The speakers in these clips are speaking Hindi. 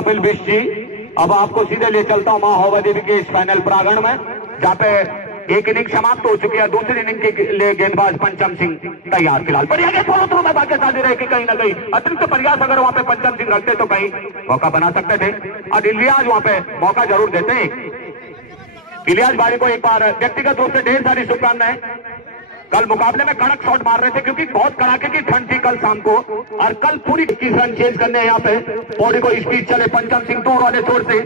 कपिल बिष्ट जी, अब आपको सीधे ले चलता हूं माँ देवी के इस फाइनल प्रांगण में, जहाँ पे एक इनिंग समाप्त हो चुकी है। दूसरी इनिंग के लिए गेंदबाज पंचम सिंह तैयार फिलहाल। बढ़िया गेंद फॉलो थ्रू में भाग्यशाली रहे कि कहीं ना कहीं अतिरिक्त प्रयास अगर वहां पे पंचम सिंह रखते तो कहीं मौका बना सकते थे। और इलियास वहां पे मौका जरूर देते हैं। इलियास भाई को एक बार व्यक्तिगत रूप से ढेर सारी शुभकामनाएं। कल मुकाबले में कड़क शॉट मार रहे थे क्योंकि बहुत कड़ाके की ठंड थी कल शाम को, और कल पूरी 21 रन चेंज करने यहाँ पे बॉडी को स्पीड चले पंचम सिंह दूर वाले छोर से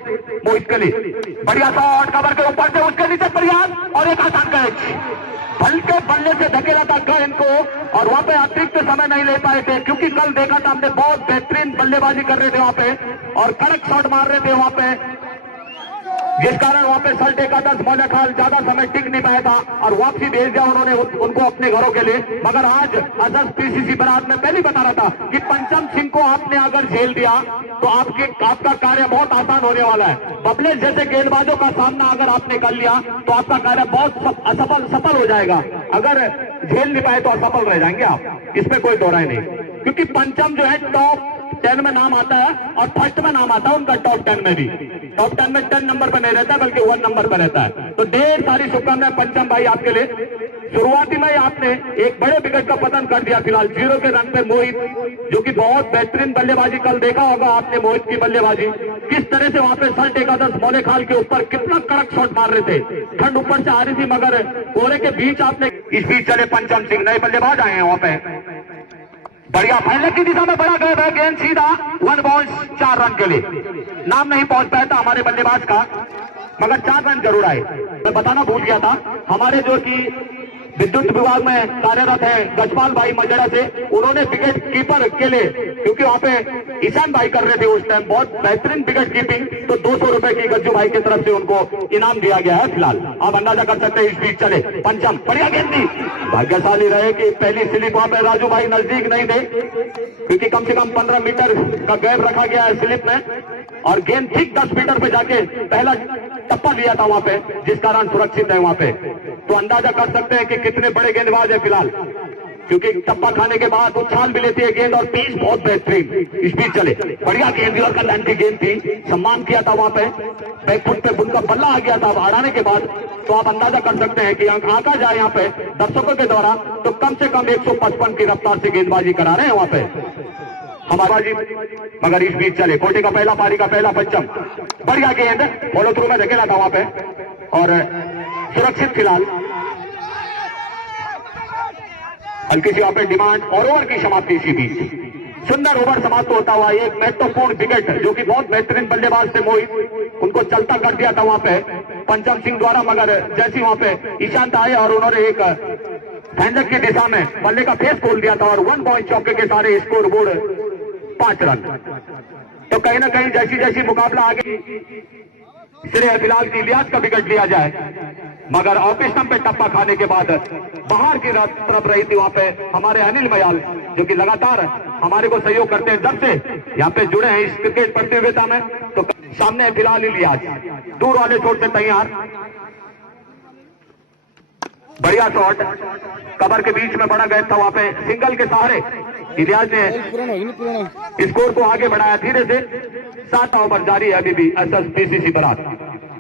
मोहित के लिए। बढ़िया शॉट कवर के ऊपर से उसके नीचे प्रयास और एक आसान कैच। हल्के बल्ले से धकेला था गेंद को और वहां पे अतिरिक्त समय नहीं ले पाए थे क्योंकि कल देखा था हमने बहुत बेहतरीन बल्लेबाजी कर रहे थे वहां पे और कड़क शॉट मार रहे थे वहां पे, जिस कारण वहां पे सल्ट एकादश मौलाखाल ज्यादा समय टिक नहीं पाया था और वापसी भेज दिया उन्होंने उनको अपने घरों के लिए। मगर आज अजस पीसीसी बरात में पहले बता रहा था कि पंचम सिंह को आपने अगर झेल दिया तो आपका कार्य बहुत आसान होने वाला है। बबले जैसे गेंदबाजों का सामना अगर आपने कर लिया तो आपका कार्य बहुत सफल हो जाएगा। अगर झेल नहीं पाए तो असफल रह जाएंगे आप, इसमें कोई दो राय नहीं, क्योंकि पंचम जो है टॉप 10 में नाम आता है और फर्स्ट में नाम आता है उनका टॉप 10 में भी। टॉप 10 में 10 नंबर पर नहीं रहता बल्कि 1 नंबर पर रहता है। तो ढेर सारी शुभकामनाएं पंचम भाई आपके लिए। शुरुआती में आपने एक बड़े विकेट का पतन कर दिया फिलहाल 0 के रन पे मोहित, जो कि बहुत बेहतरीन बल्लेबाजी कल देखा होगा आपने मोहित की बल्लेबाजी, किस तरह से वहां पे सल्ट एकादश मौलेखाल के ऊपर कितना कड़क शॉट मार रहे थे। ठंड ऊपर से आ रही थी मगर कोहरे के बीच आपने इस बीच चले पंचम सिंह नए बल्लेबाज आए हैं वहां पे। बढ़िया फैलने की दिशा में बड़ा गया गेंद सीधा 1 बॉल 4 रन के लिए। नाम नहीं पहुंच पाया था हमारे बल्लेबाज का मगर 4 रन जरूर आए। मैं बताना भूल गया था, हमारे जो कि विद्युत विभाग में कार्यरत है गजपाल भाई मजड़ा से, उन्होंने विकेट कीपर के लिए, क्योंकि वहां पे ईशान भाई कर रहे थे उस टाइम बहुत बेहतरीन विकेट कीपिंग, तो 200 रुपए की गज्जू भाई की तरफ से उनको इनाम दिया गया है। फिलहाल आप अंदाजा कर सकते हैं इस बीच चले पंचम, बढ़िया गेंद दी। भाग्यशाली रहे कि पहली स्लिप वहां पे राजू भाई नजदीक नहीं थे क्योंकि कम से कम 15 मीटर का गैप रखा गया है स्लिप में और गेंद ठीक 10 मीटर पे जाके पहला टप्पा लिया था वहां पे, जिस कारण सुरक्षित है वहां पे। तो अंदाजा कर सकते हैं कि कितने बड़े गेंदबाज है फिलहाल, क्योंकि टप्पा खाने के बाद उछाल भी लेती है गेंद और पेस बहुत बेहतरीन। इस बीच चले बढ़िया गेंद और कल्याण की गेंद थी, सम्मान किया था वहां पे, बैकफुट पे उनका बल्ला आ गया था अड़ाने के बाद। तो आप अंदाजा कर सकते हैं कि आका जाए यहाँ पे दर्शकों के द्वारा तो कम से कम 155 की रफ्तार से गेंदबाजी करा रहे हैं वहां पे हमारा जी। मगर इस बीच चले कोटे का पहला पारी का पहला पंचम, बढ़िया गेंद फॉलो थ्रू में धकेला था वहां पे और सुरक्षित फिलहाल। हल्की सी वहां पे डिमांड और ओवर की समाप्ति इसी बीच सुंदर ओवर समाप्त होता हुआ एक महत्वपूर्ण विकेट जो कि बहुत बेहतरीन बल्लेबाज थे मोहित, उनको चलता कर दिया था वहां पे पंचम सिंह द्वारा। मगर जैसे वहां पे ईशांत आए और उन्होंने एक फैंडक की दिशा में बल्ले का फेस खोल दिया था और 1 बॉल चौके के सारे स्कोर बोर्ड 5 रन। तो कहीं ना कहीं जैसी जैसी मुकाबला आगे इसलिए फिलहाल इलियास का विकेट लिया जाए, मगर ऑफ स्टंप पे टप्पा खाने के बाद बाहर की तरफ रही थी वहां पे हमारे अनिल मयाल, जो कि लगातार हमारे को सहयोग करते हैं जब से यहाँ पे जुड़े हैं इस क्रिकेट प्रतियोगिता में। तो सामने फिलहाल इलियास दूर वाले छोर से तैयार, बढ़िया शॉट कवर के बीच में बड़ा गया था वहां पे, सिंगल के सहारे इलियास ने स्कोर को आगे बढ़ाया धीरे से। 7 ओवर जारी है अभी भी एसएस पीसीसी बरात,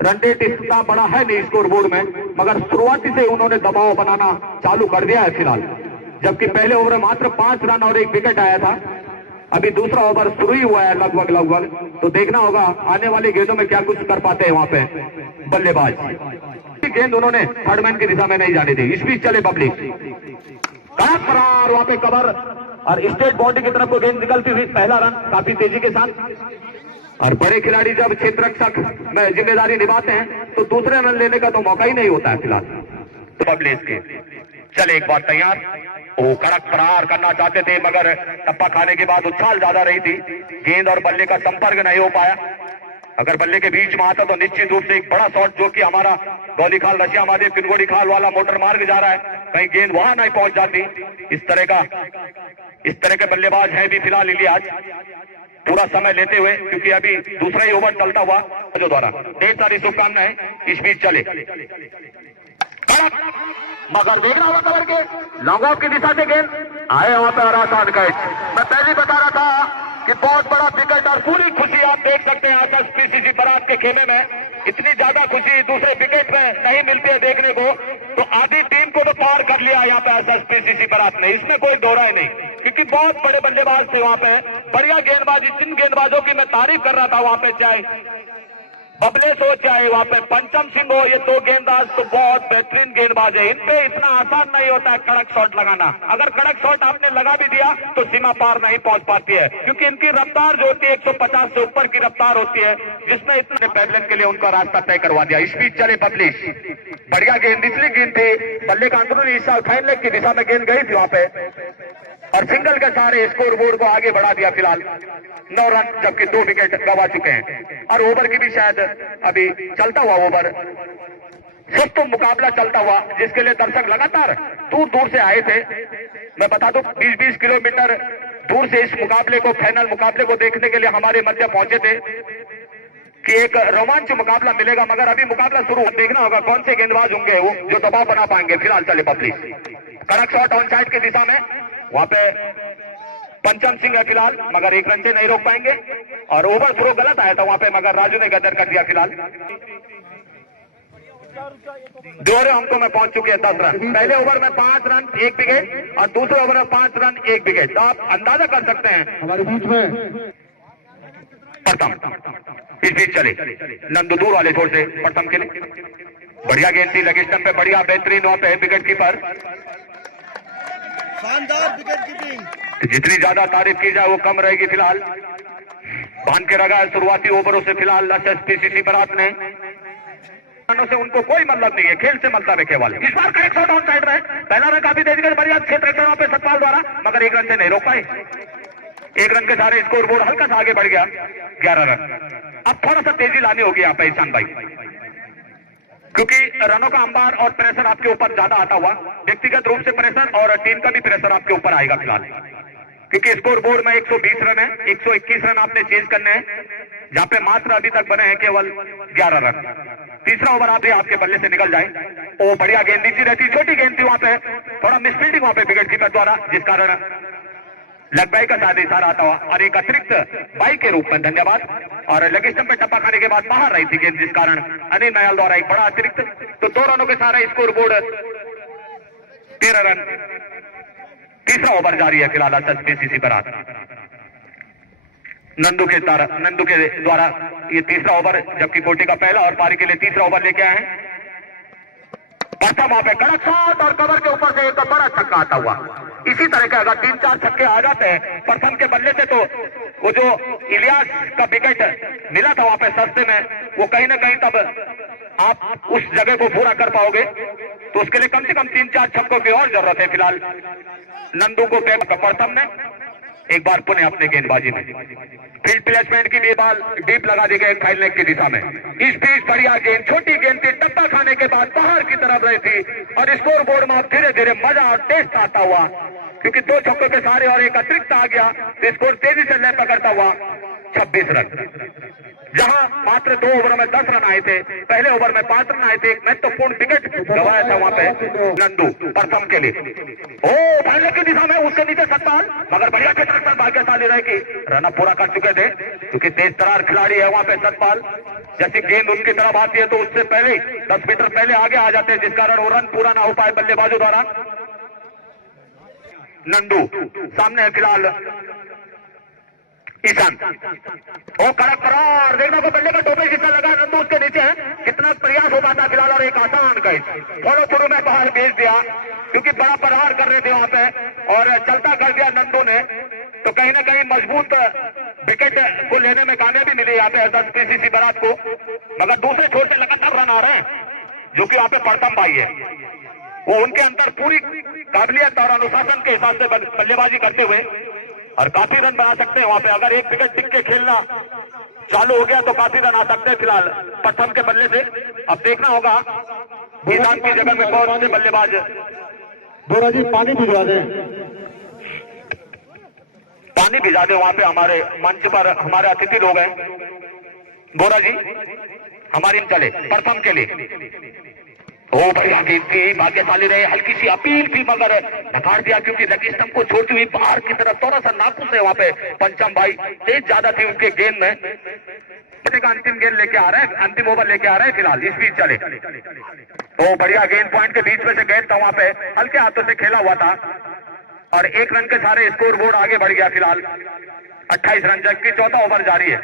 रन रेट इतना बड़ा है नहीं स्कोर बोर्ड में, मगर शुरुआती से उन्होंने दबाव बनाना चालू कर दिया है फिलहाल। जबकि पहले ओवर में मात्र 5 रन और 1 विकेट आया था, अभी दूसरा ओवर शुरू ही हुआ है लगभग। तो देखना होगा आने वाली गेंदों में क्या कुछ कर पाते हैं वहां पे बल्लेबाज। गेंद उन्होंने थर्डमैन की दिशा में नहीं जाने दी। इस बीच चले पब्लिक कड़क फरार वहां पे कवर और स्टेट बाउंड्री की तरफ को गेंद निकलती हुई पहला रन काफी तेजी के साथ। और बड़े खिलाड़ी जब क्षेत्र रक्षक में जिम्मेदारी निभाते हैं तो दूसरे रन लेने का तो मौका ही नहीं होता है फिलहाल। तो पब्लिक के चले एक बार तैयार, वो कड़क प्रहार करना चाहते थे मगर टप्पा खाने के बाद उछाल ज्यादा रही थी, गेंद और बल्ले का संपर्क नहीं हो पाया। अगर बल्ले के बीच में आता तो निश्चित रूप से एक बड़ा शॉट जो कि हमारा गौलीखाल रशिया महादेव किनगोड़ी खाल वाला मोटर मार्ग जा रहा है, कहीं गेंद वहां नहीं पहुंच जाती। इस तरह के बल्लेबाज है भी फिलहाल इलियास, पूरा समय लेते हुए, क्योंकि अभी दूसरा ही ओवर चलता हुआ जो द्वारा। ढेर सारी शुभकामनाएं इस बीच चले मगर देखना होगा करके लॉन्ग ऑफ की दिशा से गेंद आए वहां पर आसान कैच। मैं पहले बता रहा था कि बहुत बड़ा विकेट और पूरी खुशी आप देख सकते हैं आसस पीसीसी बरात के खेमे में। इतनी ज्यादा खुशी दूसरे विकेट में नहीं मिलती है देखने को। तो आधी टीम को तो पार कर लिया यहाँ पे आसस पीसीसी बरात ने, इसमें कोई दो राय नहीं, क्योंकि बहुत बड़े बल्लेबाज थे वहां पे, बढ़िया गेंदबाजी। जिन गेंदबाजों की मैं तारीफ कर रहा था वहां पे, चाहे बबलेश हो चाहे वहां पे पंचम सिंह हो, ये दो गेंदबाज तो बहुत बेहतरीन गेंदबाज है। इन पे इतना आसान नहीं होता है कड़क शॉट लगाना। अगर कड़क शॉट आपने लगा भी दिया तो सीमा पार नहीं पहुंच पाती है, क्योंकि इनकी रफ्तार जो होती है 150 से ऊपर की रफ्तार होती है, जिसमें इतने पैडलिंग के लिए उनका रास्ता तय करवा दिया। इस बीच चले बबलेश, बढ़िया गेंद, निचली गेंद थी, बल्ले का अंदरूनी हिस्सा फाइन लेग की दिशा में गेंद गई थी वहां पे, और सिंगल के सारे स्कोर बोर्ड को आगे बढ़ा दिया। फिलहाल 9 रन, जबकि 2 विकेट गवा चुके हैं। और ओवर की भी शायद अभी चलता हुआ ओवर, सुस्त मुकाबला चलता हुआ, जिसके लिए दर्शक लगातार दूर दूर से आए थे। मैं बता दूं 20-20 किलोमीटर दूर से इस मुकाबले को, फाइनल मुकाबले को देखने के लिए हमारे मध्य पहुंचे थे कि एक रोमांच मुकाबला मिलेगा। मगर अभी मुकाबला शुरू, देखना होगा कौन से गेंदबाज होंगे वो जो दबाव बना पाएंगे। फिलहाल चले बबलेश, कड़क शॉट ऑन साइड की दिशा में, वहां पे पंचम सिंह है फिलहाल, मगर 1 रन से नहीं रोक पाएंगे। और ओवर थ्रो गलत आया था वहां पे, मगर राजू ने गदर कर दिया। फिलहाल दोहरे अंकों में पहुंच चुके हैं 10 रन। पहले ओवर में 5 रन 1 विकेट और दूसरे ओवर में 5 रन 1 विकेट। तो आप अंदाजा कर सकते हैं हमारे बीच में प्रथम इस बीच चले नंदू दूर वाले छोर से प्रथम के लिए, बढ़िया गेंद थी, लेग स्टंप पे बढ़िया बेहतरीन वहां पे विकेट कीपर, शानदार विकेट कीपिंग। जितनी ज्यादा तारीफ की जाए वो कम रहेगी। फिलहाल बांध के रखा है शुरुआती ओवरों से फिलहाल पीसीसी बरात ने, से उनको कोई मतलब नहीं है, खेल से मतलब है केवल। इस बार करेक्ट शॉट ऑन साइड रहे, पहला रन काफी तेजी के बढ़िया क्षेत्र पे सतपाल द्वारा, मगर 1 रन से नहीं रोक पाए। 1 रन के सारे स्कोर बोर्ड हल्का सा आगे बढ़ गया, 11 रन। अब थोड़ा सा तेजी लानी होगी यहाँ पे ईशान भाई, क्योंकि रनों का अंबार और प्रेशर आपके ऊपर ज्यादा आता हुआ, व्यक्तिगत रूप से प्रेशर और टीम का भी प्रेशर आपके ऊपर आएगा फिलहाल, क्योंकि स्कोर बोर्ड में 120 रन है, 121 रन आपने चेंज करने हैं, जहां पे मात्र अभी तक बने हैं केवल 11 रन। तीसरा ओवर आपके बल्ले से निकल जाए, ओ बढ़िया गेंद नीचे रहती, छोटी गेंद थी वहां पे, थोड़ा मिसफील्डिंग वहां पे विकेट कीपर द्वारा, जिस कारण लेग बाई का साथ इशारा आता हुआ और एक अतिरिक्त बाई के रूप में, धन्यवाद। और लेग स्टंप पे टप्पा खाने के बाद बाहर रही थी गेंद, जिस कारण अनिल नयाल द्वारा एक बड़ा अतिरिक्त। तो 2 रनों के सारा स्कोर बोर्ड 13 रन। तीसरा ओवर जारी है फिलहाल पीसीसी बरात, नंदू के द्वारा ये तीसरा ओवर, जबकि कोटी का पहला और पारी के लिए तीसरा ओवर लेके आए हैं। प्रथम वहां पे कड़क शॉट और कवर के ऊपर से एक बड़ा छक्का आता हुआ। इसी तरह के अगर 3-4 छक्के आ जाते हैं प्रथम के बल्ले से, तो वो जो इलियास का विकेट मिला था वहां पे सस्ते में, वो कहीं ना कहीं तब आप उस जगह को पूरा कर पाओगे। तो उसके लिए कम से कम 3-4 छक्कों की और जरूरत है। फिलहाल नंदू को प्रथम ने एक बार पुनः अपने गेंदबाजी में फील्ड प्लेसमेंट की भी बाल डीप लगा दी गई फाइल लेग की दिशा में। इस बीच बढ़िया गेंद, छोटी गेंद थी, टप्पा खाने के बाद बाहर की तरफ रही थी, और स्कोर बोर्ड में धीरे धीरे मजा और टेस्ट आता हुआ, क्योंकि 2 छक्कों के सारे और एक अतिरिक्त आ गया, तो स्कोर तेजी से ले पकड़ता हुआ 26 रन। जहां मात्र 2 ओवरों में 10 रन आए थे, पहले ओवर में 5 रन आए थे, एक महत्वपूर्ण विकेट गवाया था वहां पे नंदू प्रथम के लिए। ओ फाइनल की दिशा में उसके नीचे सतपाल, मगर बढ़िया क्षेत्र भाग्यशाली रहे कि रन पूरा कर चुके थे, क्योंकि तेज तरार खिलाड़ी है वहां पे सतपाल। जैसे गेंद उसकी तरफ आती है तो उससे पहले 10 मीटर पहले आगे आ जाते हैं, जिस कारण वो रन पूरा ना हो पाए बल्लेबाजों द्वारा। नंदू सामने है फिलहाल ईशान, ओ कड़क करार, देखने को बल्ले का टोपे जितना लगा, नंदू उसके नीचे है, कितना प्रयास हो पाता फिलहाल, और एक आसान कैच फॉलो थ्रू में बाहर भेज दिया, क्योंकि बड़ा प्रहार कर रहे थे वहां पे और चलता कर दिया नंदू ने। तो कहीं ना कहीं मजबूत विकेट को लेने में कामयाबी मिली यहाँ पे पीसीसी बरात को, मगर दूसरे छोर से लगातार रन आ रहे हैं, जो कि वहां पे प्रथम भाई है, वो उनके अंदर पूरी काबिलियत और अनुशासन के हिसाब से बल्लेबाजी करते हुए और काफी रन बना सकते हैं वहां पे। अगर एक विकेट टिक के खेलना चालू हो गया तो काफी रन आ सकते हैं फिलहाल प्रथम के बल्ले से। अब देखना होगा ईशान की जगह में कौन से बल्लेबाज। बोरा जी पानी भिजवा दें, पानी भिजा दे, वहां पे हमारे मंच पर हमारे अतिथि लोग हैं। बोरा जी हमारी चले प्रथम के लिए, ओ बढ़िया गेंद थी, भाग्यशाली रहे, हल्की सी अपील थी मगर नकार दिया क्योंकि लेग स्टंप को छोड़ती हुई बाहर की तरफ थोड़ा सा नाखुश है वहां पे पंचम भाई, तेज ज्यादा थी उनके गेंद में। का अंतिम गेंद लेके आ रहे हैं, अंतिम ओवर लेके आ रहे हैं फिलहाल, इस बीच चले। ओ बढ़िया गेंद पॉइंट के बीच में से गेंद था, वहां पे हल्के हाथों से खेला हुआ था और 1 रन के सारे स्कोर बोर्ड आगे बढ़ गया फिलहाल 28 रन, जबकि चौथा ओवर जारी है।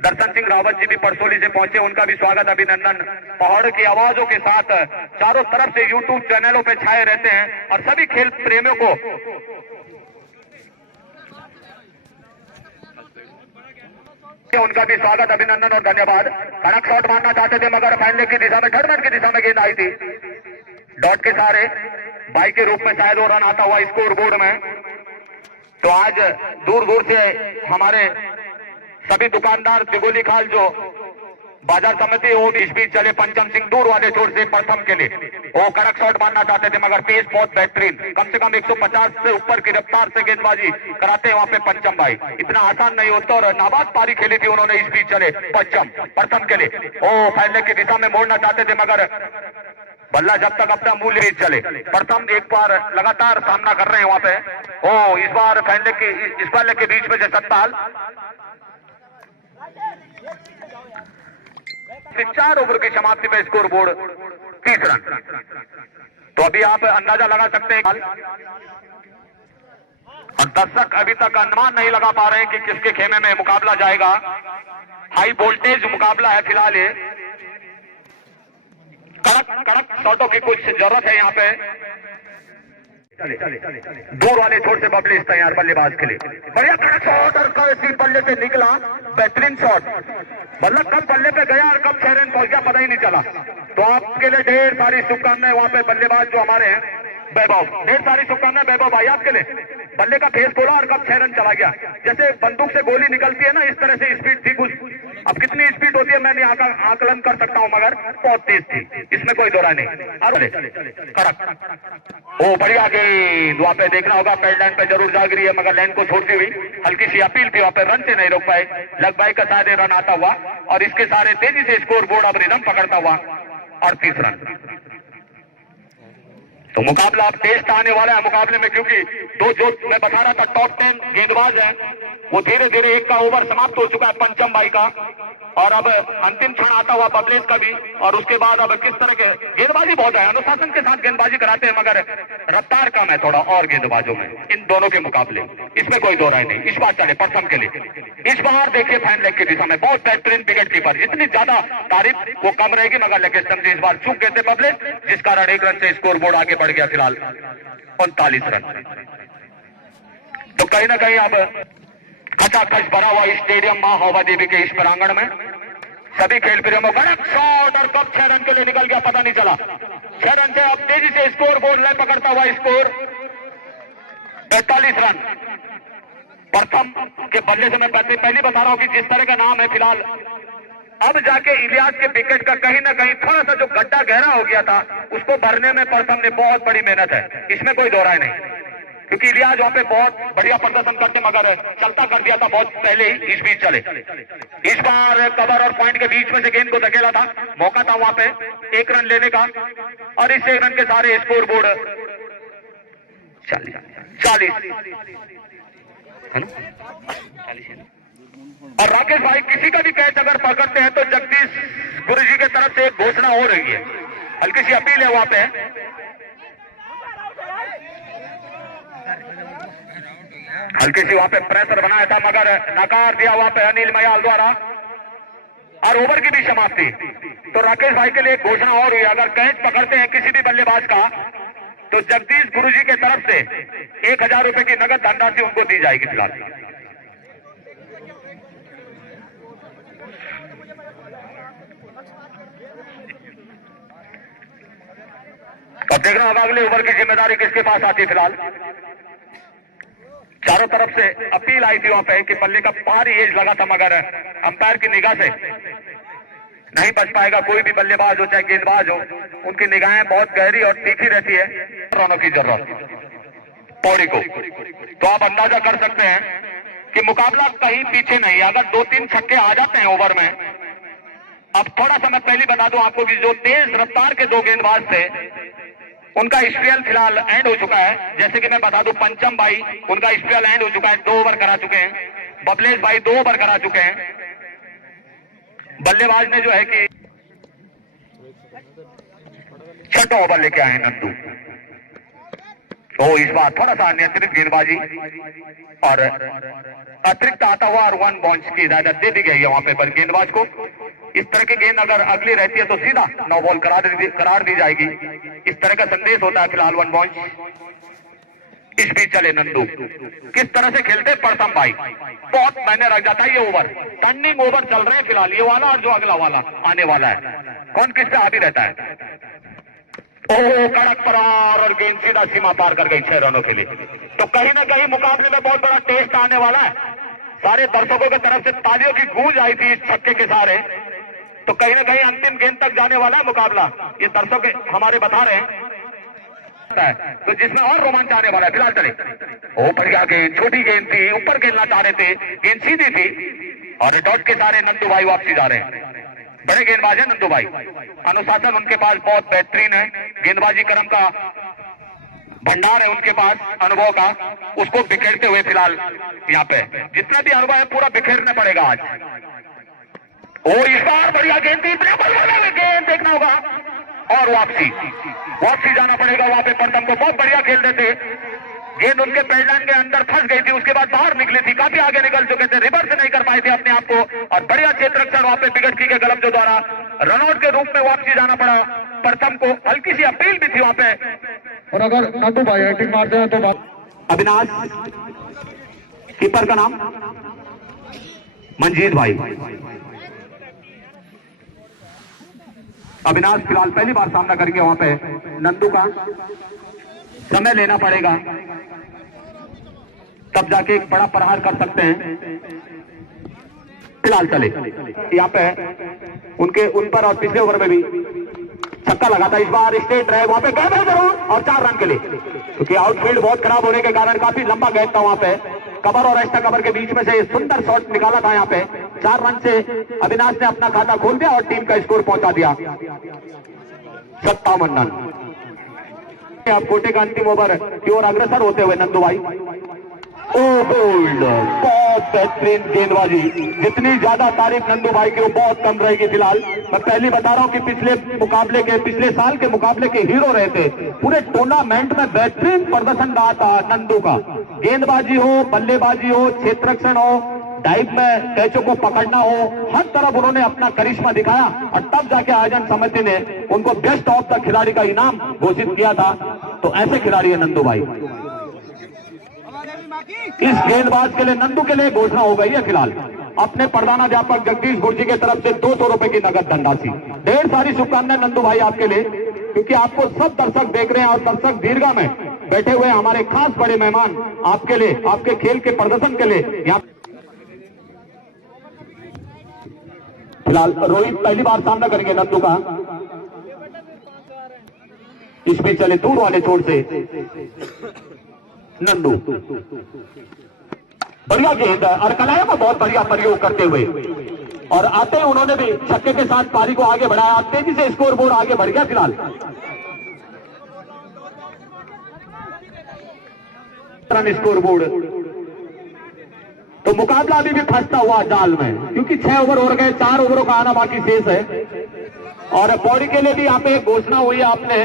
दर्शन सिंह रावत जी भी परसोली से पहुंचे, उनका भी स्वागत अभिनंदन। पहाड़ की आवाजों के साथ चारों तरफ से यूट्यूब चैनलों पे छाए रहते हैं और सभी खेल प्रेमियों को उनका भी स्वागत अभिनंदन और धन्यवाद। कड़क शॉट मारना चाहते थे मगर फाइनल की दिशा में, थर्ड मैन की दिशा में गेंद आई थी, डॉट के सारे बाई के रूप में शायद वो रन आता हुआ स्कोर बोर्ड में। तो आज दूर दूर से हमारे सभी दुकानदार दिगोली खाल जो बाजार समिति वो इस बीच चले। पंचम सिंह दूर वाले छोर से प्रथम के लिए वो कड़क शॉट मारना चाहते थे मगर पेस बहुत बेहतरीन, कम से कम 150 से ऊपर की रफ्तार से गेंदबाजी कराते हैं वहां पे पंचम भाई, इतना आसान नहीं होता और नाबाद पारी खेली थी उन्होंने। इस बीच चले पंचम प्रथम के लिए, ओ फैसले की दिशा में मोड़ना चाहते थे मगर बल्ला जब तक अपना मूल्य बीच चले। प्रथम एक बार लगातार सामना कर रहे हैं वहां पे, ओ इस बार फैसले की इस बल्ले के बीच में से सत्ताल 4 ओवर की समाप्ति पे स्कोर बोर्ड 30 रन। तो अभी आप अंदाजा लगा सकते हैं और दर्शक अभी तक अनुमान नहीं लगा पा रहे हैं कि किसके खेमे में मुकाबला जाएगा। हाई वोल्टेज मुकाबला है फिलहाल ये, कड़क कड़क शॉटों की कुछ जरूरत है यहाँ पे। दूर वाले छोर से बबलिस तैयार बल्लेबाज के लिए, बढ़िया कड़क शॉट और कैसी बल्ले पे निकला, बेहतरीन शॉट, मतलब कब बल्ले पे गया और कब 6 रन पहुंच गया पता ही नहीं चला। तो आपके लिए ढेर सारी शुभकामनाएं वहां पे बल्लेबाज जो हमारे हैं वैभव, ढेर सारी शुभकामनाएं वैभव भाई आपके लिए। बल्ले का फेस खोला और कब 6 रन चला गया, जैसे बंदूक से गोली निकलती है ना इस तरह से स्पीड थी कुछ। अब कितनी स्पीड होती है मैं नहीं आकलन कर सकता हूं मगर बहुत तेज थी, इसमें कोई दोरा नहीं। कड़क ओ बढ़िया गेंद, वहां पे देखना होगा पेड लाइन पे जरूर जाग रही है मगर लाइन को छोड़ती हुई हल्की सी अपील थी, वहां पे रन से नहीं रोक पाए। लगभग का सारे रन आता हुआ और इसके सारे तेजी से स्कोर बोर्ड अब रिदम पकड़ता हुआ 38 रन। तो मुकाबला अब टेस्ट आने वाला है मुकाबले में, क्योंकि दो जो मैं बता रहा था टॉप 10 गेंदबाज हैं वो धीरे धीरे एक का ओवर समाप्त हो चुका है पंचम भाई का और अब अंतिम क्षण आता हुआ बबलेश का भी। और उसके बाद अब किस तरह के गेंदबाजी बहुत है, अनुशासन के साथ गेंदबाजी कराते हैं मगर रफ्तार कम है थोड़ा और गेंदबाजों में इन दोनों के मुकाबले, इसमें कोई दो राय नहीं। इस बार चले प्रथम के लिए, इस बार देखिए फाइन लेग की दिशा में बहुत बेहतरीन विकेट कीपर, जितनी ज्यादा तारीफ वो कम रहेगी मगर लेग स्टंप से इस बार चूक गए थे बबलेश, जिस कारण 1 रन से स्कोर बोर्ड आगे बढ़ गया फिलहाल 39 रन। तो कहीं ना कहीं अब खचाखच भरा हुआ स्टेडियम मां होवा देवी के इस प्रांगण में सभी खेल प्रेमियों को कड़क शॉट और कब 6 रन के लिए निकल गया पता नहीं चला। 6 रन से अब तेजी से स्कोर बोर्ड ले पकड़ता हुआ स्कोर 45 रन। प्रथम के बल्ले से मैं पहले बता रहा हूं कि जिस तरह का नाम है फिलहाल अब जाके इलियास के विकेट का कहीं ना कहीं थोड़ा सा जो गड्ढा गहरा हो गया था उसको भरने में प्रथम ने बहुत बड़ी मेहनत है, इसमें कोई दो राय नहीं, क्योंकि इलियास वहां पे बहुत बढ़िया प्रदर्शन करते मगर चलता कर दिया था बहुत पहले ही। इस बीच चले, इस बार कवर और पॉइंट के बीच में से गेंद को धकेला था, मौका था वहां पे 1 रन लेने का और इस 1 रन के सारे स्कोर बोर्ड 40 है ना। और राकेश भाई किसी का भी कैच अगर पकड़ते हैं तो जगदीश गुरुजी की तरफ से एक घोषणा हो रही है, हल्की सी अपील है वहां पे, हल्की सी वहां पे प्रेशर बनाया था मगर नकार दिया वहां पे अनिल मयाल द्वारा और ओवर की भी समाप्ति। तो राकेश भाई के लिए एक घोषणा और हुई, अगर कैच पकड़ते हैं किसी भी बल्लेबाज का तो जगदीश गुरुजी के तरफ से 1000 रुपए की नगद धनराशि उनको दी जाएगी फिलहाल। और देखना होगा अगले ओवर की जिम्मेदारी किसके पास आती है फिलहाल। चारों तरफ से अपील आई थी वहां पे कि बल्ले का भारी एज लगा था मगर अंपायर की निगाह से नहीं बच पाएगा कोई भी बल्लेबाज हो चाहे गेंदबाज हो, उनकी निगाहें बहुत गहरी और तीखी रहती है। रनों की जरूरत पौड़ी को, तो आप अंदाजा कर सकते हैं कि मुकाबला कहीं पीछे नहीं है। अगर 2-3 छक्के आ जाते हैं ओवर में अब थोड़ा सा मैं पहले बता दूं आपको कि जो तेज रफ्तार के दो गेंदबाज थे उनका स्पेल फिलहाल एंड हो चुका है। जैसे कि मैं बता दूं पंचम भाई उनका स्पेल एंड हो चुका है, 2 ओवर करा चुके हैं। बबलेश भाई 2 ओवर करा चुके हैं। बल्लेबाज ने जो है कि 6वां ओवर लेके आए नंदू। तो इस बार थोड़ा सा नियंत्रित गेंदबाजी और अतिरिक्त आता हुआ और 1 बाउंस की इजाजत दे दी गई है वहां पे गेंदबाज को। इस तरह की गेंद अगर अगली रहती है तो सीधा 9 बॉल करार दी जाएगी। इस तरह का संदेश होता है फिलहाल 1 बाउंस। इस बीच चले नंदू, किस तरह से खेलते प्रथम भाई, बहुत मायने रख जाता है ये ओवर। टर्निंग ओवर चल रहे हैं फिलहाल, ये वाला और जो अगला वाला आने वाला है, कौन किस पे हावी रहता है। ओह कड़क प्रहार और गेंद सीधा सीमा पार कर गई 6 रनों के लिए। तो कहीं ना कहीं मुकाबले में बहुत बड़ा टेस्ट आने वाला है। सारे दर्शकों की तरफ से तालियों की गूंज आई थी इस छक्के के सहारे। तो कहीं ना कहीं अंतिम गेंद तक जाने वाला है मुकाबला, ये दर्शक हमारे बता रहे हैं। तो जिसमें और रोमांच आने वाला है। फिलहाल चले, ओ बढ़िया गेंद, छोटी गेंद थी, ऊपर खेलना चाह रहे थे, गेंद सीधी थी और डॉट के सारे नंदू भाई वापसी जा रहे हैं। बड़े गेंदबाज है नंदू भाई, अनुशासन उनके पास बहुत बेहतरीन है, गेंदबाजी क्रम का भंडार है उनके पास अनुभव का, उसको बिखेरते हुए फिलहाल यहाँ पे जितना भी अनुभव है पूरा बिखेरना पड़ेगा आज। ओ इस बार बढ़िया गेंद थी, गेंद देखना होगा और वापसी जाना पड़ेगा वहां पे। प्रथम को बहुत बढ़िया खेल रहे थे, गेंद उनके पैडलाइन के अंदर फंस गई थी, उसके बाद बाहर निकली थी, काफी आगे निकल चुके थे, रिवर्स नहीं कर पाए थे अपने आप को और बढ़िया क्षेत्ररक्षण वहां पे विकेट की गलत द्वारा रनआउट के रूप में वापसी जाना पड़ा प्रथम को। हल्की सी अपील भी थी वहां पे। और अगर नंदू भाई हैट्रिक मारते हैं तो अविनाश, कीपर का नाम मंजीत भाई। अविनाश फिलहाल पहली बार सामना करेंगे वहां पे नंदू का, समय लेना पड़ेगा तब जाके एक बड़ा प्रहार कर सकते हैं। फिलहाल चले यहाँ पे उनके उन पर और पिछले ओवर में भी छक्का लगा था, इस बार स्ट्रेट रहे वहां पे गए जरूर और 4 रन के लिए, क्योंकि आउटफील्ड बहुत खराब होने के कारण काफी लंबा गैप था वहां पे। कवर और एक्स्ट्रा कवर के बीच में से सुंदर शॉट निकाला था यहाँ पे। 4 रन से अविनाश ने अपना खाता खोल दिया और टीम का स्कोर पहुंचा दिया 57 रन। आप कोटे का अंतिम ओवर की ओर अग्रसर होते हुए नंदू भाई। ओ बोल्ड, बहुत बेहतरीन गेंदबाजी, जितनी ज्यादा तारीफ नंदू भाई की वो बहुत कम रहेगी। फिलहाल मैं पहले बता रहा हूं कि पिछले साल के मुकाबले के हीरो रहे थे, पूरे टूर्नामेंट में बेहतरीन प्रदर्शन रहा था नंदू का। गेंदबाजी हो, बल्लेबाजी हो, क्षेत्ररक्षण हो, डाइव में कैचों को पकड़ना हो, हर तरफ उन्होंने अपना करिश्मा दिखाया और तब जाके आयोजन समिति ने उनको बेस्ट ऑफ द खिलाड़ी का इनाम घोषित किया था। तो ऐसे खिलाड़ी है नंदू भाई। इस गेंदबाज के लिए, नंदू के लिए घोषणा हो गई है फिलहाल अपने प्रधानाध्यापक जगदीश गुर्जी की तरफ से 200 रुपए की नगद धनराशि। ढेर सारी शुभकामनाएं नंदू भाई आपके लिए, क्योंकि आपको सब दर्शक देख रहे हैं और दर्शक दीर्घा में बैठे हुए हमारे खास बड़े मेहमान आपके लिए, आपके खेल के प्रदर्शन के लिए यहाँ। फिलहाल रोहित पहली बार सामना करेंगे नंदू का। इस बीच चले दूर वाले छोर से नंदू, बढ़िया गेंद और कलाया का बहुत बढ़िया प्रयोग करते हुए और आते ही उन्होंने भी छक्के के साथ पारी को आगे बढ़ाया। तेजी से स्कोर बोर्ड आगे बढ़ गया फिलहाल। स्कोर बोर्ड तो मुकाबला अभी भी फंसता हुआ जाल में, क्योंकि 6 ओवर हो गए, 4 ओवरों का आना बाकी शेष है। और बॉडी के लिए भी यहाँ पे घोषणा हुई है आपने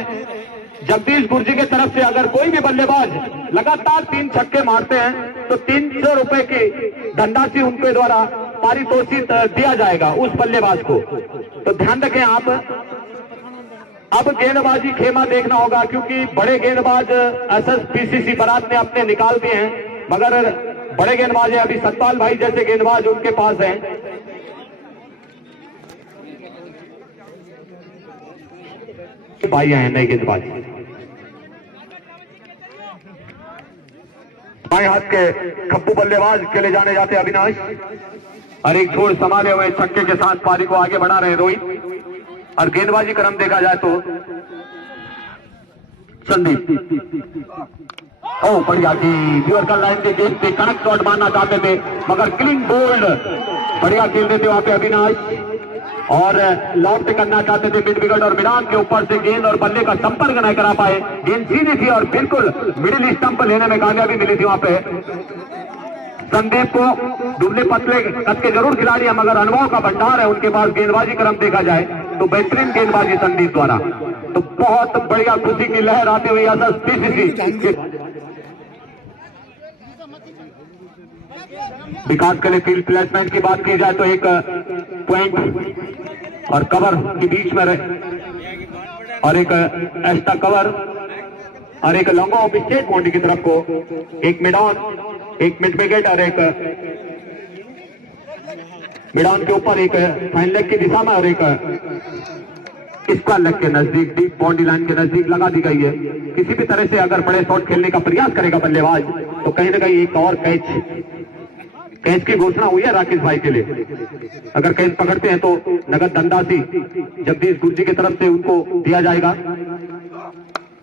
जगदीश गुर्जी की तरफ से, अगर कोई भी बल्लेबाज लगातार 3 छक्के मारते हैं तो 300 रुपए की धनराशि उनके द्वारा पारितोषिक दिया जाएगा उस बल्लेबाज को। तो ध्यान रखें आप। अब गेंदबाजी खेमा देखना होगा, क्योंकि बड़े गेंदबाज एसएसपीसीसी बारात ने अपने निकाल दिए हैं, मगर बड़े गेंदबाज है अभी सतपाल भाई जैसे गेंदबाज उनके पास हैं। भाई हैं नए गेंदबाज, बाएं हाथ के खप्पू बल्लेबाज के ले जाने जाते अविनाश और एक छोर संभाले हुए छक्के के साथ पारी को आगे बढ़ा रहे हैं रोहित। और गेंदबाजी क्रम देखा जाए तो संदीप, ओ बढ़िया गेंद, का लाइन के गेंद पे कड़क शॉट मारना चाहते थे मगर क्लीन बोल्ड बढ़िया खेल रहे थे वहां पे अविनाश। और लॉफ्ट करना चाहते थे मिड विकेट और मैदान के ऊपर से गेंद और बल्ले का संपर्क नहीं करा पाए। गेंद सीधी थी और बिल्कुल मिडिल स्टंप लेने में कामयाबी मिली थी वहां पे संदीप को। दुबले पतले कद के जरूर खिलाड़ी है मगर अनुभव का भंडार है उनके पास। गेंदबाजी क्रम देखा जाए तो बेहतरीन गेंदबाजी संदीप द्वारा। तो बहुत बढ़िया खुशी की लहर आती हुई पीसीसी विकास के लिए फील्ड प्लेसमेंट की बात की जाए तो एक पॉइंट और कवर के बीच में रहे और एक एक्स्ट्रा कवर और एक लॉन्ग ऑफ स्टेट बाउंड्री की तरफ को एक मिड ऑन, एक मिड विकेट और एक मिड ऑन के ऊपर एक फाइन लेग की दिशा में और एक स्क्वायर लेग के नजदीक डीप बाउंड्री लाइन के नजदीक लगा दी गई है। किसी भी तरह से अगर बड़े शॉट खेलने का प्रयास करेगा बल्लेबाज तो कहीं ना कहीं एक और कैच की घोषणा हुई है राकेश भाई के लिए। अगर कैच पकड़ते हैं तो नगद धनराशि जगदीश गुरजी की तरफ से उनको दिया जाएगा।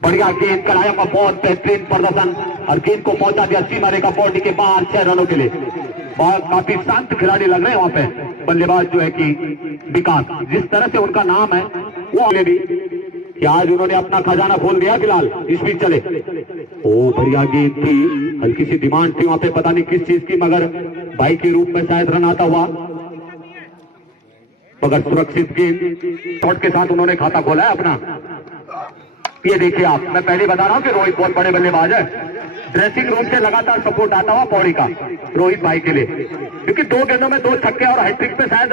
बढ़िया गेंद कलाया का बहुत बेहतरीन प्रदर्शन और गेंद को पहुंचा दिया सीमा रेखा बाउंड्री के बाहर 6 रनों के लिए। बहुत काफी शांत खिलाड़ी लग रहे हैं वहां पे बल्लेबाज जो है कि विकास, जिस तरह से उनका नाम है वो भी कि आज उन्होंने अपना खजाना खोल दिया। फिलहाल इस बीच चले ओ बढ़िया गेंद थी, हल्की सी डिमांड थी वहां पे पता नहीं किस चीज की मगर बाई के रूप में शायद रन आता हुआ मगर सुरक्षित गेंद शॉट के साथ उन्होंने खाता खोला है अपना। ये देखिए आप, मैं पहले बता रहा हूं कि रोहित बहुत बड़े बल्लेबाज है। ड्रेसिंग रूम से लगातार सपोर्ट आता हुआ पौड़ी का रोहित भाई के लिए, क्योंकि 2 गेंदों में 2 छक्के और हैट्रिक पे शायद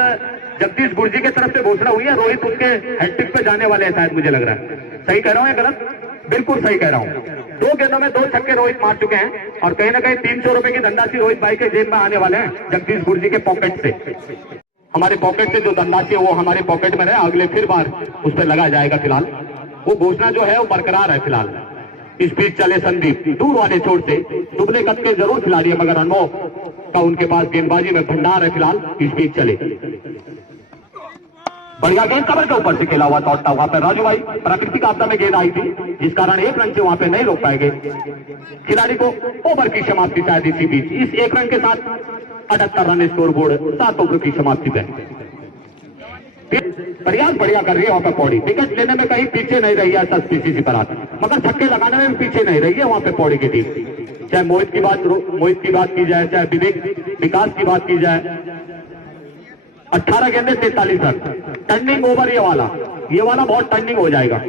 जगदीश गुरजी की तरफ से घोषणा हुई है। रोहित उसके हैट्रिक पे जाने वाले हैं शायद, मुझे लग रहा है। सही कह रहा हूं या गलत? बिल्कुल सही कह रहा हूं। 2 गेंदों में 2 छक्के रोहित मार चुके हैं और कहीं ना कहीं 300 रुपए की धनराशि रोहित भाई के जेब में आने वाले हैं जगदीश गुरजी के पॉकेट से। हमारे पॉकेट से जो धनराशि है वो हमारे पॉकेट में रहे, अगले फिर बार उस पर लगाया जाएगा। फिलहाल वो घोषणा जो है वो बरकरार है। फिलहाल इस बीच चले संदीप दूर वाले छोर से, दुबले कद के जरूर खिलाड़ी है मगर अनुभव का उनके पास गेंदबाजी में भंडार है। फिलहाल इस बीच चले बढ़िया गेंद कवर के ऊपर से खेला हुआ लौटता वहां पर राजू भाई प्राकृतिक आपदा में गेंद आई थी जिस कारण 1 रन से वहां पे नहीं रोक पाएंगे खिलाड़ी को। ओवर की समाप्ति शायद इसी बीच इस 1 रन के साथ 78 रन स्कोर बोर्ड 7 ओवर की समाप्ति पे प्रयास बढ़िया कर रही है वहां पर पौड़ी। विकेट लेने में कहीं पीछे नहीं रही है पीसीसी पर मगर छक्के लगाने में भी पीछे नहीं रही है वहां पे पौड़ी की टीम। चाहे मोहित की बात की जाए, चाहे विकास की बात की जाए। 18 गेंदे 43 रन। टर्निंग ओवर ये वाला बहुत टर्निंग हो जाएगा।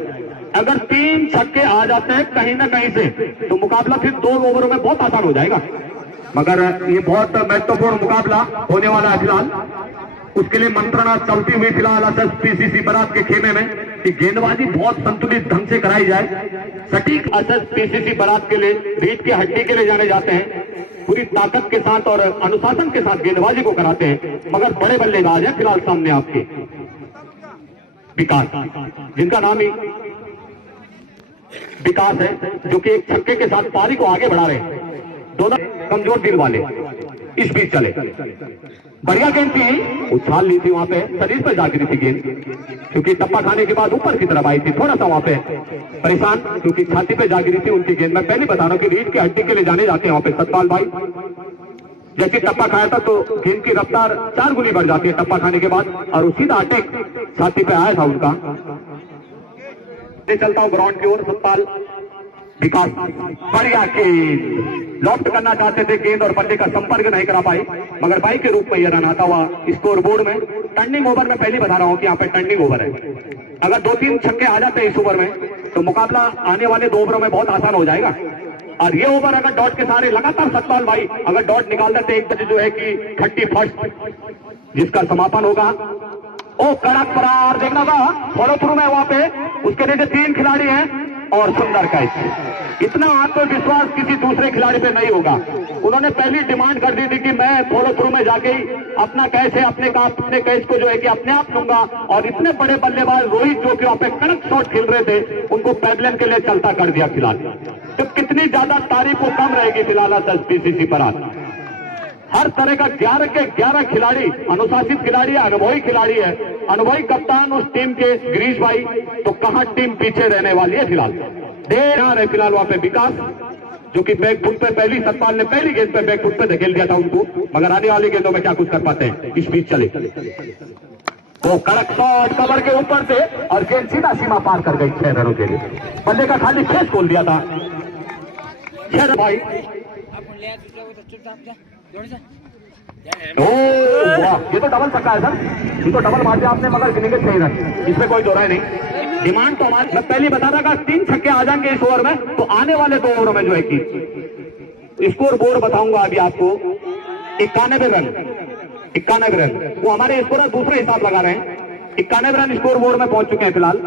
अगर 3 छक्के आ जाते हैं कहीं ना कहीं से तो मुकाबला फिर 2 ओवरों में बहुत आसान हो जाएगा। मगर ये बहुत महत्वपूर्ण मुकाबला होने वाला है। फिलहाल उसके लिए मंत्रणा चलती हुई फिलहाल पीसीसी बरात के खेमे में कि गेंदबाजी बहुत संतुलित ढंग से कराई जाए। सटीक पीसीसी बरात के लिए रीढ़ की हड्डी के लिए जाने जाते हैं, पूरी ताकत के साथ और अनुशासन के साथ गेंदबाजी को कराते हैं। मगर बड़े बल्लेबाज हैं फिलहाल सामने आपके विकास, जिनका नाम ही विकास है, जो कि एक छक्के के साथ पारी को आगे बढ़ा रहे हैं। दोनों कमजोर दिल वाले। इस बीच चले बढ़िया गेंद थी, उछाल ली थी वहां पे, शरीर पर जागी थी गेंद, क्योंकि टप्पा खाने के बाद ऊपर की तरफ आई थी। थोड़ा सा वहां पे परेशान क्योंकि छाती पे जागी थी उनकी गेंद। मैं पहले बता रहा हूं कि रीढ़ की हड्डी के लिए जाने जाते हैं वहां पे सतपाल भाई। जैसे टप्पा खाया था तो गेंद की रफ्तार 4 गुनी बढ़ जाती है टप्पा खाने के बाद और उसी का अटैक छाती पे आया था उनका। चलता हूं ग्राउंड की ओर। सतपाल विकास बढ़िया गेंद लॉफ्ट करना चाहते थे, गेंद और बल्ले का संपर्क नहीं करा पाई मगर बाई के रूप में यह रन आता हुआ स्कोर बोर्ड में। टर्निंग ओवर में पहले बता रहा हूं कि यहाँ पे टर्निंग ओवर है। अगर 2-3 छक्के आ जाते हैं इस ओवर में तो मुकाबला आने वाले 2 ओवरों में बहुत आसान हो जाएगा। और ये ओवर अगर डॉट के सारे लगातार सतपाल भाई अगर डॉट निकाल देते 1 बजे जो है कि 31 जिसका समापन होगा। ओ कड़क फरार देखना था फॉलो थ्रू में वहां पे उसके नीचे 3 खिलाड़ी हैं और सुंदर कैच। इतना आत्मविश्वास किसी दूसरे खिलाड़ी पे नहीं होगा। उन्होंने पहली डिमांड कर दी थी कि मैं फॉलो थ्रू में जाके ही अपना कैच है अपने कैच को जो है कि अपने आप लूंगा। और इतने बड़े बल्लेबाज रोहित जो कि वहां पे कड़क शॉट खेल रहे थे उनको पैडलियन के लिए चलता कर दिया। फिलहाल तो कितनी ज्यादा तारीफ को कम रहेगी फिलहाल पीसीसी पर। हर तरह का 11 के 11 खिलाड़ी अनुशासित खिलाड़ी है, अनुभवी खिलाड़ी है, अनुभवी कप्तान उस टीम के गिरीश भाई। तो कहां टीम पीछे रहने वाली है फिलहाल देर आ रहे। फिलहाल वहां पे विकास जो कि बैकफुट पे पहली सतपाल ने पहली गेंद पे बैकफुट पे धकेल दिया था उनको, मगर आने वाली गेंदों में क्या कुछ कर पाते हैं। इस बीच चले वो कड़क शॉट कवर के ऊपर से और गेंद सीधा सीमा पार कर गई 6 रनों के लिए। बल्ले का खाली फेस खोल दिया था 6 रन भाई। ओ वाह, ये तो डबल छक्का है सर, ये तो डबल मार दिया आपने, मगर गिनेंगे 6 रन, इसमें कोई दो राय नहीं। डिमांड तो हमारी, मैं पहले बता रहा था 3 छक्के आ जाएंगे इस ओवर में, तो आने वाले 2 ओवरों में जो है कि स्कोर बोर्ड बताऊंगा अभी आपको। 91 रन, 91 रन, वो हमारे स्कोर दूसरे हिसाब लगा रहे हैं। 91 रन स्कोर बोर्ड में पहुंच चुके हैं फिलहाल।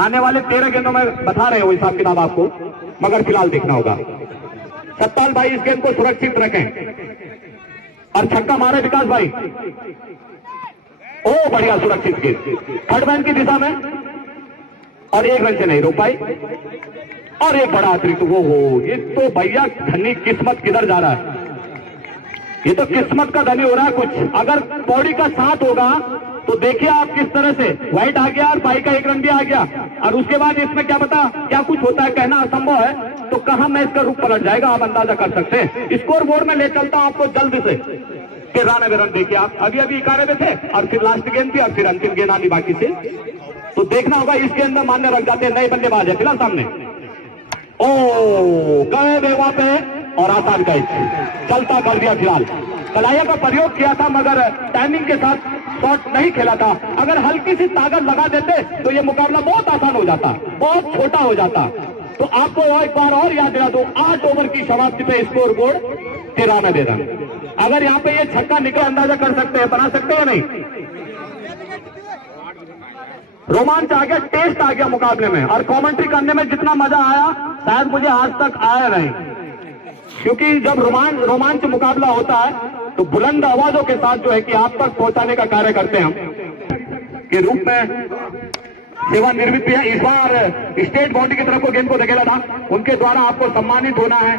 आने वाले 13 गेंदों में बता रहे हो हिसाब किताब आपको, मगर फिलहाल देखना होगा। सत्ताल भाई इस गेंद को सुरक्षित रखें और छक्का मारे विकास भाई। ओ बढ़िया सुरक्षित गेंद थर्ड मैन की दिशा में, और 1 रन से नहीं रोक पाई, और एक बड़ा अतिरिक्त। वो हो, ये तो भैया धनी किस्मत किधर जा रहा है, ये तो किस्मत का धनी हो रहा है कुछ। अगर पौड़ी का साथ होगा तो देखिए आप किस तरह से व्हाइट आ गया और बाई का 1 रन भी आ गया, और उसके बाद इसमें क्या पता क्या कुछ होता है, कहना असंभव है। तो कहां मैच का रुख पलट जाएगा आप अंदाजा कर सकते हैं। स्कोर बोर्ड में ले चलता हूं आपको जल्दी से। 93 रन देखिए आप, अभी 91 थे, और फिर लास्ट गेंद थी, और फिर अंतिम गेंद आनी बाकी से। तो देखना होगा इस गेंद में मान्य रख जाते हैं नए बल्लेबाज है फिलहाल सामने। ओ गए बेवा पे और आसान कैच चलता कर दिया फिलहाल। कलाइया का प्रयोग किया था मगर टाइमिंग के साथ शॉट नहीं खेला था। अगर हल्की सी ताकत लगा देते तो ये मुकाबला बहुत आसान हो जाता, बहुत छोटा हो जाता। तो आपको एक बार और याद दिला दो, 8 ओवर की समाप्ति पे स्कोर बोर्ड 93 रन। अगर यहाँ पे ये छक्का निकला, अंदाजा कर सकते हैं, बना सकते हो नहीं। रोमांच आ गया, टेस्ट आ गया मुकाबले में, और कमेंट्री करने में जितना मजा आया शायद मुझे आज तक आया नहीं। क्योंकि जब रोमांच मुकाबला होता है तो बुलंद आवाजों के साथ जो है कि आप तक पहुंचाने का कार्य करते हैं हम के रूप में सेवानिवृत्त भी है। इस बार स्टेट बाउंड्री की तरफ को गेंद को धकेला था, उनके द्वारा आपको सम्मानित होना है,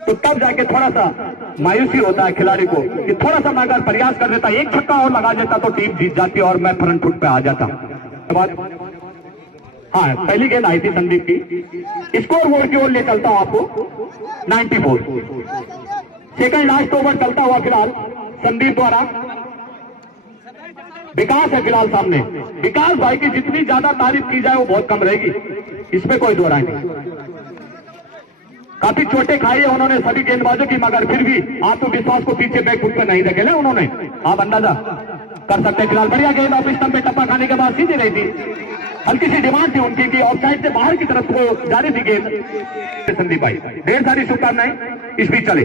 तो तब जाके थोड़ा सा मायूसी होता है खिलाड़ी को कि थोड़ा सा मैं अगर प्रयास कर देता, एक छक्का और लगा देता तो टीम जीत जाती और मैं फ्रंट फुट पे आ जाता। हाँ, पहली गेंद आई थी संदीप की। स्कोर बोर्ड की ओर ले चलता हूं आपको 94। सेकंड लास्ट ओवर चलता हुआ फिलहाल संदीप द्वारा। विकास है फिलहाल सामने। विकास भाई की जितनी ज्यादा तारीफ की जाए वो बहुत कम रहेगी, इसमें कोई दो राय नहीं। काफी चोटें खाई है उन्होंने सभी गेंदबाजों की, मगर फिर भी आत्मविश्वास को पीछे बैक फुट पर नहीं धकेला उन्होंने, आप अंदाजा कर सकते हैं। फिलहाल बढ़िया गेंद ऑफ स्टंप पे टप्पा खाने के बाद सीधी रही थी। हल्की सी डिमांड थी उनकी कि ऑफसाइड से बाहर की तरफ को जाने दी गेंद। संदीप भाई ढेर सारी शुभकामनाएं इस बीच चले।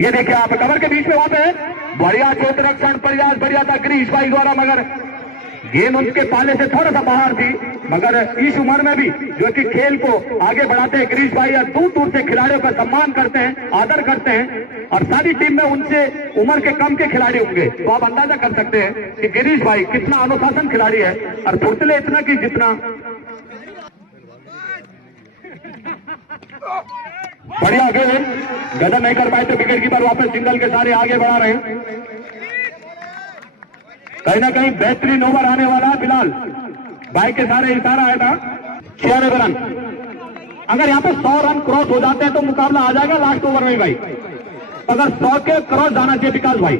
ये देखिए आप कवर के बीच में वहां पे बढ़िया क्षेत्र रक्षण प्रयास बढ़िया था गिरीश भाई द्वारा, मगर गेंद उनके पाले से थोड़ा सा बाहर थी। मगर इस उम्र में भी जो कि खेल को आगे बढ़ाते हैं गिरीश भाई, और दूर दूर से खिलाड़ियों का सम्मान करते हैं, आदर करते हैं, और सारी टीम में उनसे उम्र के कम के खिलाड़ी होंगे, तो आप अंदाजा कर सकते हैं कि गिरीश भाई कितना अनुशासन खिलाड़ी है, और फुर्तीले इतना कि जितना बढ़िया गेंद गदर नहीं कर पाए थे विकेट कीपर, वापस सिंगल के सारे आगे बढ़ा रहे हैं। कहीं ना कहीं बेहतरीन ओवर आने वाला है फिलहाल। भाई के सारे इशारा आया था 96 रन। अगर यहाँ पे 100 रन क्रॉस हो जाते हैं तो मुकाबला आ जाएगा लास्ट ओवर में भाई। अगर 100 के क्रॉस जाना चाहिए विकास भाई,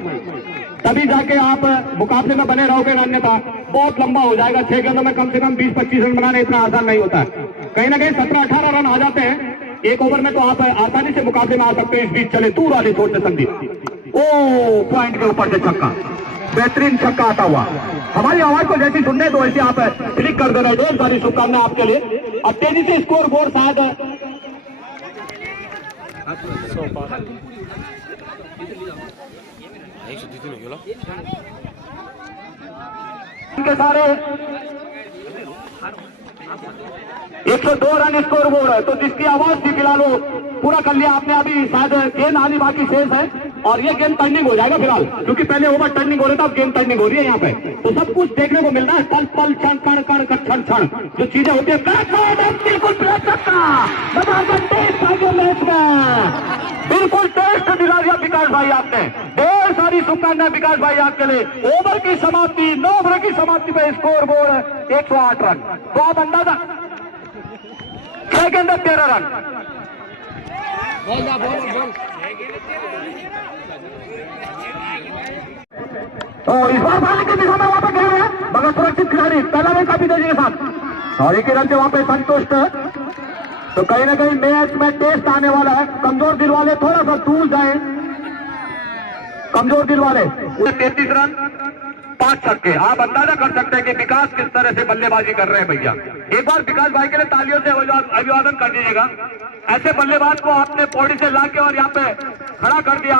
तभी जाके आप मुकाबले में बने रहोगे, अन्यथा बहुत लंबा हो जाएगा। 6 गेंदों में कम से कम 20-25 रन बनाना इतना आसान नहीं होता है। कहीं ना कहीं 17-18 रन आ जाते हैं एक ओवर में, तो आप आसानी से मुकाबले में आ सकते हैं। इस बीच चले दूर वाली छोड़ से संदीप, ओ पॉइंट के ऊपर से छक्का, बेहतरीन छक्का आता हुआ। हमारी आवाज को जैसी सुनने तो वैसे आप क्लिक कर देना। ढेर सारी शुभकामनाएं आपके लिए। अब तेजी से स्कोर बोर्ड शायद सारे 102 रन स्कोर बोर्ड है, तो जिसकी आवाज थी फिलहाल वो पूरा कर लिया आपने। अभी शायद गेंद आनी बाकी शेष है, और ये गेंद टर्निंग हो जाएगा फिलहाल, क्योंकि पहले ओवर टर्निंग हो रहा था, अब गेंद टर्निंग हो रही है यहाँ पे। तो सब कुछ देखने को मिल रहा है, पल पल क्षण कण कण क्षण क्षण जो चीजें होती है। बिल्कुल मैच में बिल्कुल टेस्ट दिला दिया विकास भाई आपने। ढेर सारी शुभकामनाएं विकास भाई आपके लिए। ओवर की समाप्ति, 9 ओवर की समाप्ति पे स्कोर बोर्ड 108 रन। तो आप अंदाजा 6 के अंदर 13 रन। और इस बार बॉलिंग की दिशा में वहां पर खेल रहे हैं मगर सुरक्षित खिलाड़ी पहला में काफी तेजी के साथ और एक ही रन से वहां पे संतुष्ट है। तो कहीं ना कहीं मैच में टेस्ट आने वाला है। कमजोर दिल वाले थोड़ा सा दूर जाए, कमजोर दिल वाले। 33 रन 5 छक्के। आप अंदाजा कर सकते हैं कि विकास किस तरह से बल्लेबाजी कर रहे हैं भैया। एक बार विकास भाई के लिए तालियों से अभिवादन कर दीजिएगा। ऐसे बल्लेबाज को आपने पौड़ी से लाके और यहाँ पे खड़ा कर दिया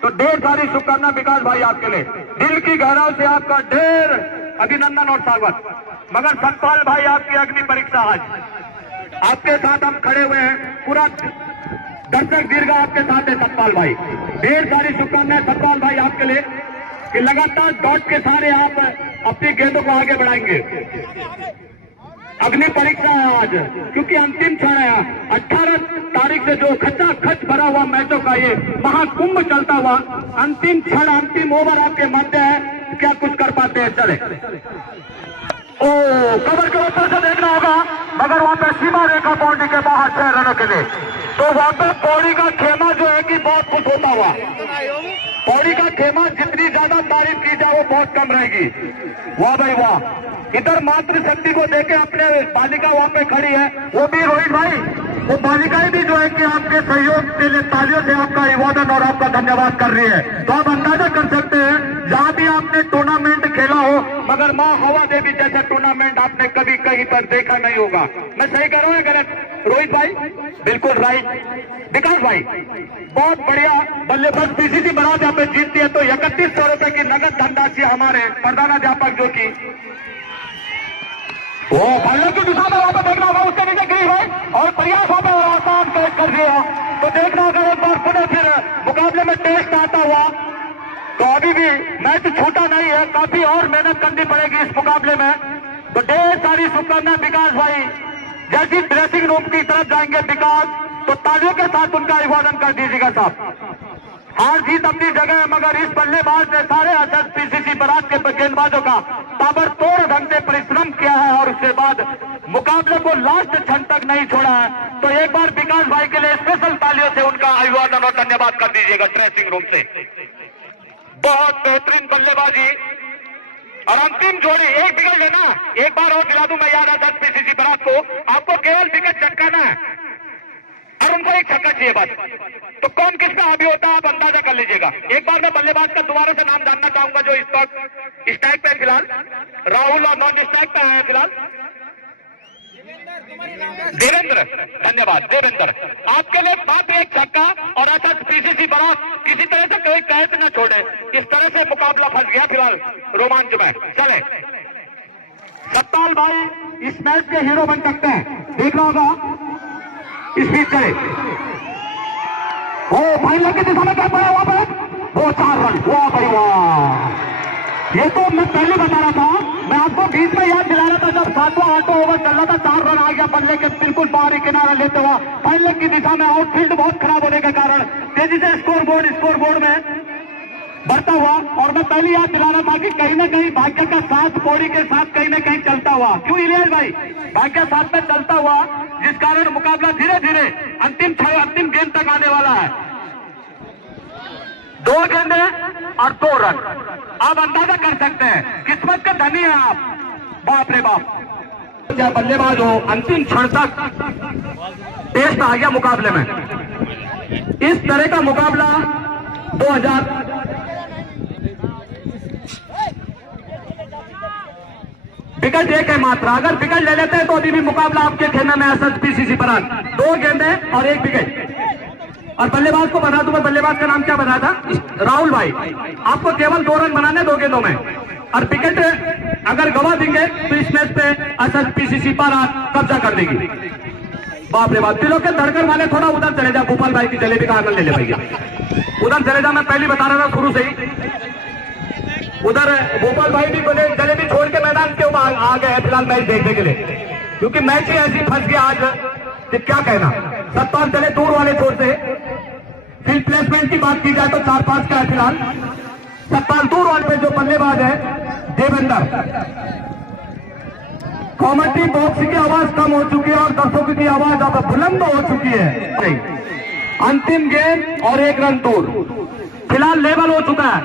तो ढेर सारी शुभकामना विकास भाई आपके लिए। दिल की गहराई से आपका ढेर अभिनंदन और स्वागत। मगर सतपाल भाई आपकी अग्नि परीक्षा आज आपके साथ हम खड़े हुए हैं। पूरा दर्शक दीर्घ आपके साथ है सतपाल भाई। ढेर सारी शुभकामनाएं सतपाल भाई आपके लिए कि लगातार डॉट के सारे आप अपनी गेंदों को आगे बढ़ाएंगे। अग्नि परीक्षा है आज क्योंकि अंतिम क्षण है। 18 तारीख से जो खचा खच भरा हुआ मैचों का ये महाकुंभ चलता हुआ अंतिम क्षण, अंतिम ओवर आपके मध्य है। क्या कुछ कर पाते हैं? चले ओ कवर के ऊपर से देखना होगा मगर वहां पे सीमा रेखा बाउंड्री के बाहर 6 रनों के लिए। तो वहां पे पौड़ी का खेमा जो है कि बहुत खुश होता हुआ। पौड़ी का खेमा जितनी ज्यादा तारीफ की जाए वो बहुत कम रहेगी। वाह भाई वाह। इधर मातृशक्ति को देखे अपने बालिका वहां पे खड़ी है, वो भी रोहित भाई, वो बालिकाएं भी जो है कि आपके सहयोग के लिए तालियों से आपका अभिवादन और आपका धन्यवाद कर रही है। तो आप अंदाजा कर सकते हैं जहां भी आपने टूर्नामेंट खेला हो मगर माँ हवा देवी जैसा टूर्नामेंट आपने कभी कहीं पर देखा नहीं होगा। मैं सही कर रहा हूँ गलत रोहित भाई? बिल्कुल राइट। विकास भाई बहुत बढ़िया बल्लेबाज। पीसीसी बरात यहाँ पे जीतती है तो 3100 रुपए की नगद धनराशि हमारे प्रधानाध्यापक जो की वो बल्ले की दिशा में वहां पर देखना होगा, उसके नीचे गिरी है और प्रयास वहां पर आसान कैच कर दिया। तो देखना होगा एक बार पुनः फिर मुकाबले में टेस्ट आता हुआ। तो अभी भी मैच छूटा नहीं है, काफी और मेहनत करनी पड़ेगी इस मुकाबले में। तो ढेर सारी शुभकामनाएं विकास भाई। जैसी ड्रेसिंग रूम की तरफ जाएंगे विकास तो तालियों के साथ उनका अभिवादन कर दीजिएगा साहब। हार जीत अपनी जगह है मगर इस बल्लेबाज ने सारे पीसीसी बरात के गेंदबाजों का ताबड़तोड़ ढंग से परिश्रम किया है और उसके बाद मुकाबले को लास्ट क्षण तक नहीं छोड़ा है। तो एक बार विकास भाई के लिए स्पेशल तालियों से उनका अभिवादन और धन्यवाद कर दीजिएगा ड्रेसिंग रूम से। बहुत बेहतरीन बल्लेबाजी और अंतिम जोड़ी। एक विकेट लेना, एक बार और दिला दूं मैं याद आता पीसीसी बरात को, आपको केवल विकेट चटकाना है और उनको एक छक्का चाहिए बस। तो कौन किस पे हावी होता है आप अंदाजा कर लीजिएगा। एक बार मैं बल्लेबाज का दोबारा से नाम जानना चाहूंगा जो स्ट्राइक पे फिलहाल राहुल और नॉन स्ट्राइक पे है फिलहाल देवेंद्र। धन्यवाद देवेंद्र। आपके लिए मात्र एक छक्का और ऐसा पीसीसी बरात किसी तरह से कोई कैच न छोड़े। इस तरह से मुकाबला फंस गया फिलहाल रोमांच में। चले सतपाल भाई इस मैच के हीरो बन सकते हैं, देखना होगा इस बीच चले। ओ भाई लगे दिशा में क्या पाया वहां पर वो 4 रन। वाह भाई वाह। ये तो मैं पहले बता रहा था, मैं आपको बीच में याद दिला रहा था जब 7वां 8वां ओवर चल रहा था 4 रन आ गया बल्ले के बिल्कुल बाहरी किनारा लेते हुआ पहले की दिशा में। आउटफील्ड बहुत खराब होने के कारण तेजी से स्कोर बोर्ड में बढ़ता हुआ। और मैं पहले याद दिला रहा था कि कहीं ना कहीं भाग्य का साथ पौड़ी के साथ कहीं ना कहीं चलता हुआ। क्यों इलियास भाई? भाग्य साथ में चलता हुआ जिस कारण मुकाबला धीरे धीरे अंतिम गेंद तक आने वाला है। 2 गेंदें और 2 रन। आप अंदाजा कर सकते हैं किस्मत का धनी है आप। बाप रे बाप। क्या बल्लेबाज हो, अंतिम क्षण तक टेस्ट आ गया मुकाबले में। इस तरह का मुकाबला 2000 विकेट एक है मात्र। अगर विकेट ले लेते हैं तो अभी भी मुकाबला आपके खेमे में है। पीसीसी बरात 2 गेंदें और 1 विकेट। और बल्लेबाज को बता दूं मैं, बल्लेबाज का नाम क्या बताया था? राहुल भाई। आपको केवल 2 रन बनाने 2 गेंदों में और विकेट अगर गवा देंगे तो इस मैच पे पीसीसी बरात कब्जा कर देगी। बाप रे बाप। दिलों के धड़कन वाले थोड़ा उधर चले जा। भोपाल भाई की जलेबी का आनंद ले ले भैया, उधर चले जा। मैं पहले बता रहा था शुरू से ही, उधर भोपाल भाई भी बोले जलेबी छोड़ के मैदान के ऊपर आ गए हैं फिलहाल मैच देखने के लिए, क्योंकि मैच ही ऐसी फंस गया आज कि क्या कहना। सत्तान चले दूर वाले छोर से। फील्ड प्लेसमेंट की बात की जाए तो 4-5 का है फिलहाल। सत्तान दूर वाले पे जो बल्लेबाज है देवेंद्र। कॉमेंट्री बॉक्स की आवाज कम हो चुकी है और दर्शकों की आवाज अब बुलंद हो चुकी है। अंतिम गेंद और 1 रन दूर फिलहाल लेवल हो चुका है।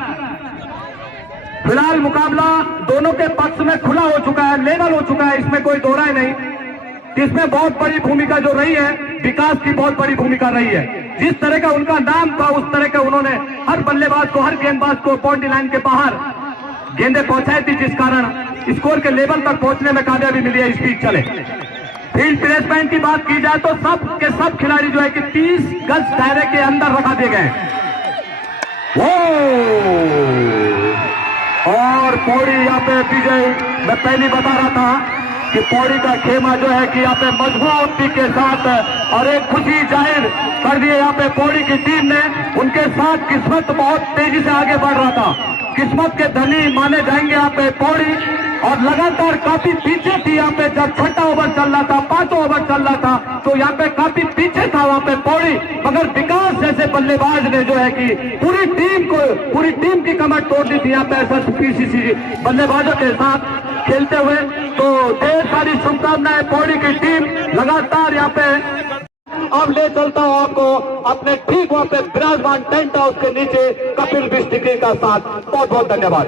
फिलहाल मुकाबला दोनों के पक्ष में खुला हो चुका है, लेवल हो चुका है, इसमें कोई दो राय नहीं। इसमें बहुत बड़ी भूमिका जो रही है, विकास की बहुत बड़ी भूमिका रही है। जिस तरह का उनका नाम था उस तरह का उन्होंने हर बल्लेबाज को, हर गेंदबाज को बाउंड्री लाइन के बाहर गेंदें पहुंचाई थी, जिस कारण स्कोर के लेवल तक पहुंचने में कामयाबी मिली है। स्पीड चले। फील्ड प्लेसमेंट की बात की जाए तो सब के सब खिलाड़ी जो है कि 30 गज दायरे के अंदर रखा दिए गए। और पौड़ी यहाँ पे विजय, मैं पहले बता रहा था कि पौड़ी का खेमा जो है कि यहाँ पे मजबूती के साथ और एक खुशी जाहिर कर दी यहाँ पे पौड़ी की टीम ने। उनके साथ किस्मत बहुत तेजी से आगे बढ़ रहा था, किस्मत के धनी माने जाएंगे यहाँ पे पौड़ी। और लगातार काफी पीछे थी यहाँ पे, जब छठा ओवर चल रहा था, पांचों ओवर चल रहा था, तो यहाँ पे काफी पीछे था वहाँ पे पौड़ी। मगर विकास जैसे बल्लेबाज ने जो है कि पूरी टीम की कमर तोड़ दी थी यहाँ पे पीसीसी बल्लेबाजों के साथ खेलते हुए। तो ढेर सारी शुभकामनाएं पौड़ी की टीम लगातार यहाँ पे। अब ले चलता हूं आपको अपने ठीक वहां पे विराजमान टेंट हाउस के नीचे कपिल बिस्टिकी का साथ। बहुत बहुत धन्यवाद।